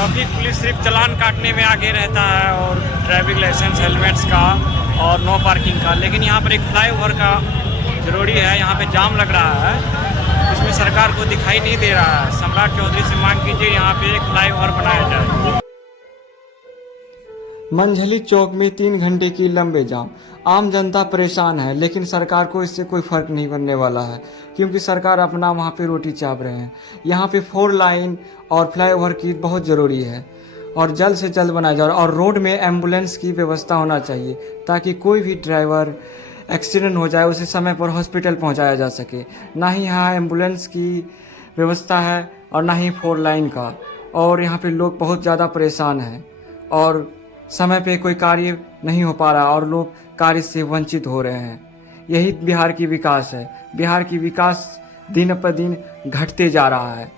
Traffic police सिर्फ चालान काटने में आगे रहता है और ड्राइविंग लाइसेंस, हेलमेट्स का और नो पार्किंग का। लेकिन यहाँ पर एक फ्लाईओवर का ज़रूरी है, यहाँ पे जाम लग रहा है, इसमें सरकार को दिखाई नहीं दे रहा है। सम्राट चौधरी से मांग कीजिए यहाँ पे एक फ्लाईओवर बनाया जाए। मंझली चौक में 3 घंटे की लंबे जाम। आम जनता परेशान है, लेकिन सरकार को इससे कोई फर्क नहीं पड़ने वाला है, क्योंकि सरकार अपना वहाँ पे रोटी चाप रहे हैं। यहाँ पे 4 लाइन और फ्लाईओवर की बहुत ज़रूरी है और जल्द से जल्द बनाया जाए। और रोड में एम्बुलेंस की व्यवस्था होना चाहिए, ताकि कोई भी ड्राइवर एक्सीडेंट हो जाए उसे समय पर हॉस्पिटल पहुँचाया जा सके। ना ही यहाँ एम्बुलेंस की व्यवस्था है और ना ही 4 लाइन का। और यहाँ पे लोग बहुत ज़्यादा परेशान हैं और समय पे कोई कार्य नहीं हो पा रहा और लोग कार्य से वंचित हो रहे हैं। यही बिहार की विकास है। बिहार की विकास दिन पर दिन घटते जा रहा है।